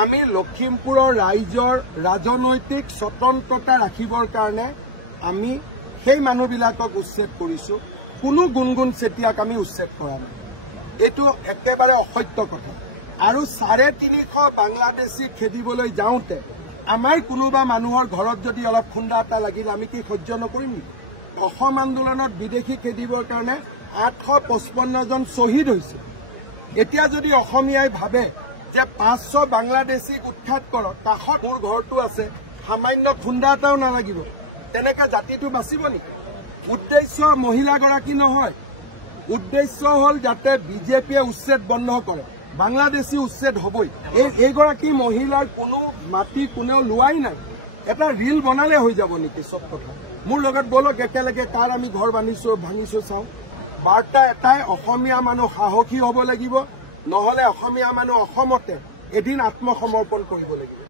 আমি লখিমপুৰৰ ৰাইজৰ ৰাজনৈতিক স্বতন্ত্ৰতা ৰাখিবৰ কাৰণে আমি সেই মানুহবিলাকক উচ্ছেদ কৰিছোঁ। কোনো গুণগুণ চেতিয়াক আমি উচ্ছেদ কৰা নাই। এইটো একেবাৰে অসত্য কথা। আৰু 350 বাংলাদেশী খেদিবলৈ যাওঁতে আমাৰ কোনোবা মানুহৰ ঘৰত যদি অলপ খুন্দা এটা লাগিল আমি কি সহ্য নকৰিম নেকি? অসম আন্দোলনত বিদেশী খেদিবৰ কাৰণে 855 জন শ্বহীদ হৈছে। এতিয়া যদি অসমীয়াই ভাবে যে 500 বাংলাদেশীক উৎখাত কৰক, কাষত মোৰ ঘৰটো আছে, সামান্য খুন্দা এটাও নালাগিব, তেনেকে জাতিটো বাচিব নেকি? উদ্দেশ্য মহিলাগৰাকী নহয়, উদ্দেশ্য হল যাতে বিজেপিয়ে উচ্ছেদ বন্ধ কৰে, বাংলাদেশী উচ্ছেদ হবই। এইগৰাকী মহিলাৰ কোনো মাটি কোনেও লোৱাই নাই। এটা ৰিল বনালে হৈ যাব নেকি চব কথা? মোৰ লগত বলক একেলগে কাৰ আমি ঘৰ ভাঙিছো চাওঁ। বাৰ্তা এটাই, অসমীয়া মানুহ সাহসী হ'ব লাগিব, নহলে অসমীয়া মানুহ অসমতে এদিন আত্মসমৰ্পণ কৰিব লাগিব।